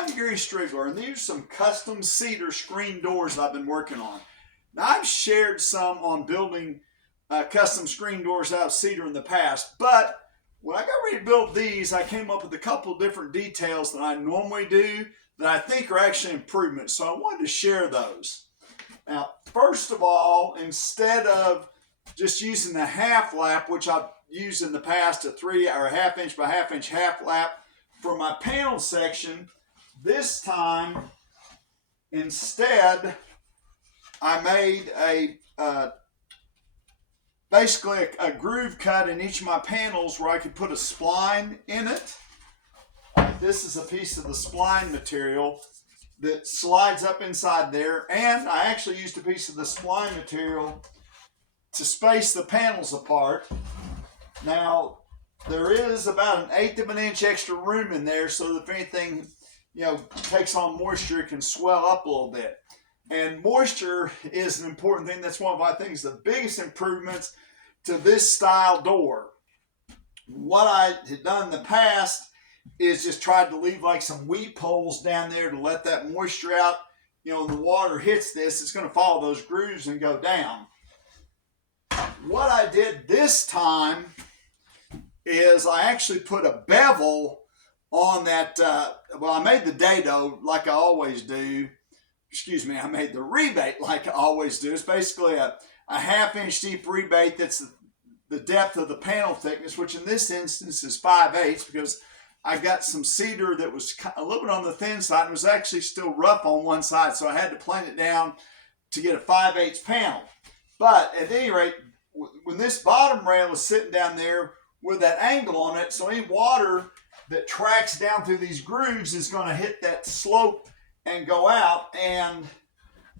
I'm Gary Strigler, and these are some custom cedar screen doors I've been working on. Now, I've shared some on building custom screen doors out of cedar in the past, but when I got ready to build these, I came up with a couple of different details that I normally do that I think are actually improvements, so I wanted to share those. Now, first of all, instead of just using the half lap, which I've used in the past, a 3 or a half inch by half inch half lap for my panel section, this time instead I made basically a groove cut in each of my panels where I could put a spline in it. This is a piece of the spline material that slides up inside there, and I actually used a piece of the spline material to space the panels apart. Now, there is about 1/8 of an inch extra room in there, so that if anything, takes on moisture, it can swell up a little bit. And moisture is an important thing. That's one of I think is the biggest improvements to this style door. What I had done in the past is just tried to leave like some weep holes down there to let that moisture out. When the water hits this, it's going to follow those grooves and go down. What I did this time is I actually put a bevel on that. I made the dado like I always do. I made the rebate like I always do. It's basically a half inch deep rebate that's the depth of the panel thickness, which in this instance is 5/8, because I got some cedar that was a little bit on the thin side and was actually still rough on one side, so I had to plane it down to get a 5/8 panel. But at any rate, when this bottom rail is sitting down there with that angle on it, so any water that tracks down through these grooves is going to hit that slope and go out. And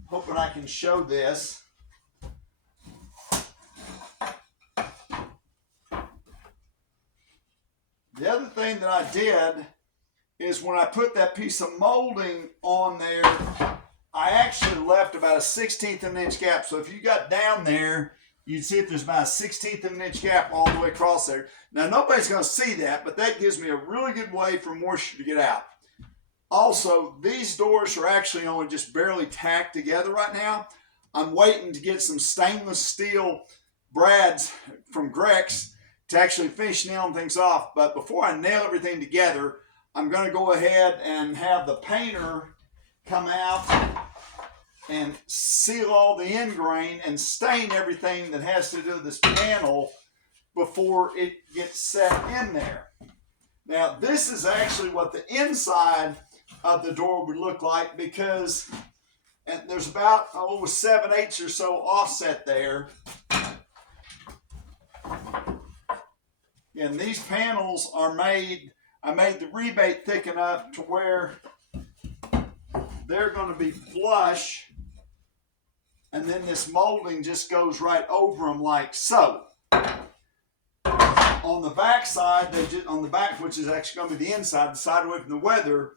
hoping I can show this. The other thing that I did is when I put that piece of molding on there, I actually left about a 1/16 of an inch gap. So if you got down there, you'd see if there's about a 1/16 of an inch gap all the way across there. Now, nobody's going to see that, but that gives me a really good way for moisture to get out. Also, these doors are actually only just barely tacked together right now. I'm waiting to get some stainless steel brads from Grex to actually finish nailing things off. But before I nail everything together, I'm going to go ahead and have the painter come out and seal all the end grain and stain everything that has to do with this panel before it gets set in there. Now, this is actually what the inside of the door would look like, because there's about 7/8 or so offset there. And these panels are made, I made the rebate thick enough to where they're going to be flush, and then this molding just goes right over them like so. On the back side, which is actually going to be the inside, the side away from the weather,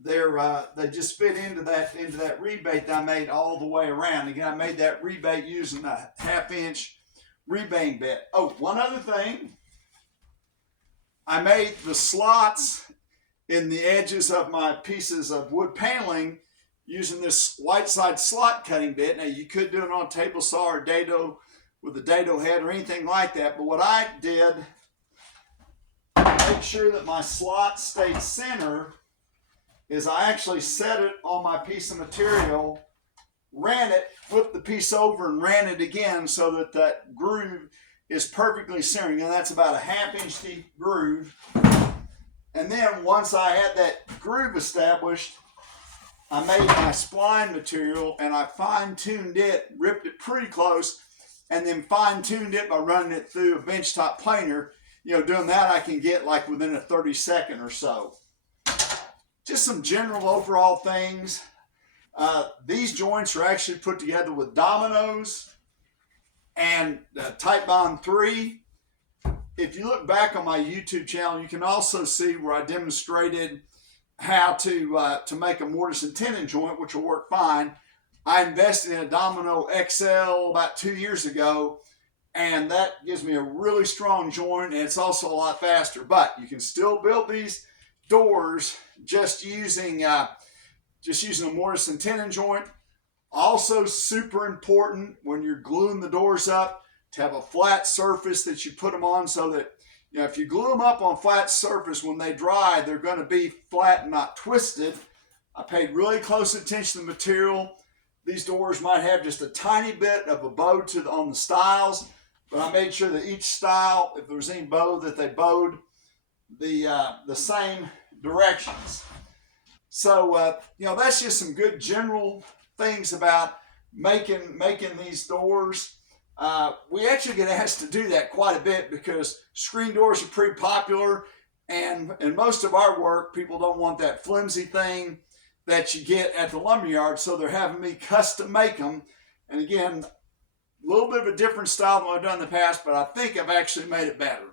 they just fit into that rebate that I made all the way around. Again, I made that rebate using a 1/2 inch rebating bit. Oh, one other thing, I made the slots in the edges of my pieces of wood paneling using this white side slot cutting bit. Now, you could do it on a table saw or dado with a dado head or anything like that, but what I did to make sure that my slot stayed center is I actually set it on my piece of material, ran it, flipped the piece over and ran it again so that that groove is perfectly centering, and that's about a 1/2 inch deep groove. And then once I had that groove established, I made my spline material and I fine-tuned it, ripped it pretty close, and then fine-tuned it by running it through a benchtop planer. Doing that, I can get like within a 30-second or so. Just some general overall things. These joints are actually put together with dominoes and Titebond 3. If you look back on my YouTube channel, you can also see where I demonstrated how to make a mortise and tenon joint, which will work fine. I invested in a Domino XL about 2 years ago, and that gives me a really strong joint, and it's also a lot faster. But you can still build these doors just using a mortise and tenon joint. Also super important when you're gluing the doors up to have a flat surface that you put them on, so that if you glue them up on flat surface, when they dry, they're going to be flat and not twisted. I paid really close attention to the material. These doors might have just a tiny bit of a bow on the stiles, but I made sure that each stile, if there was any bow, that they bowed the same directions. So that's just some good general things about making these doors. We actually get asked to do that quite a bit because screen doors are pretty popular, and in most of our work, people don't want that flimsy thing that you get at the lumberyard, so they're having me custom make them. And again, a little bit of a different style than I've done in the past, but I think I've actually made it better.